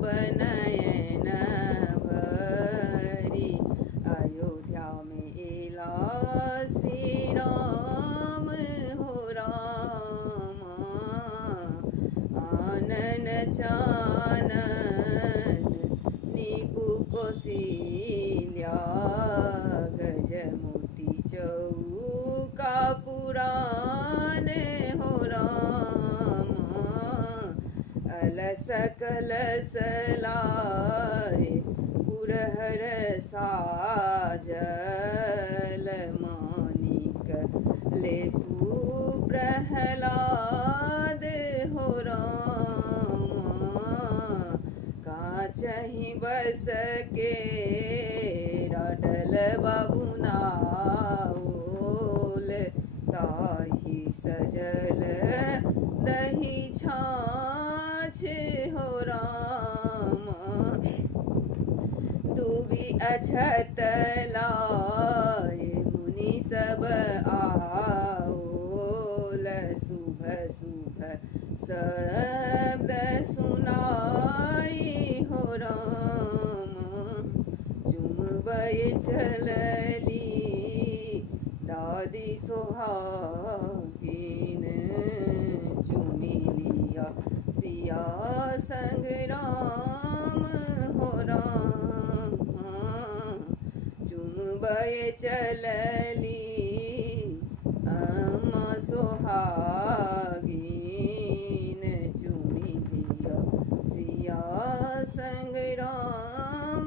नयन भरी। अयोध्या में एला श्री राम हो राम, आनन चानन निपु कौशल्या, गजमोती चौका पुराण हो राम। अलस कलश लाए पुरहर साजल, मानिक लेसु प्रहलाद हो राम। काचहि बस के डाडल बाबुना ओल, ताहि सजल दही छाछ हो राम। दुबि अछत लाए मुनि सब आओल, शुभ शुभ शब्द सुनाई हो राम। चुमबय चलली दादी सोहागिन, चुमी लिया सिया संग राम हो राम। चुमबय चलली अम्मा सोहागिन, चुमी लिया सिया संग राम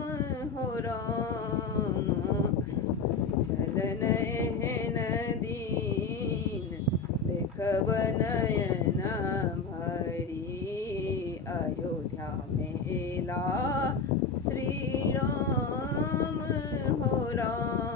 हो राम। चलन एहन दीन देखब नयन भरी, अयोध्या में एला श्री राम हो राम।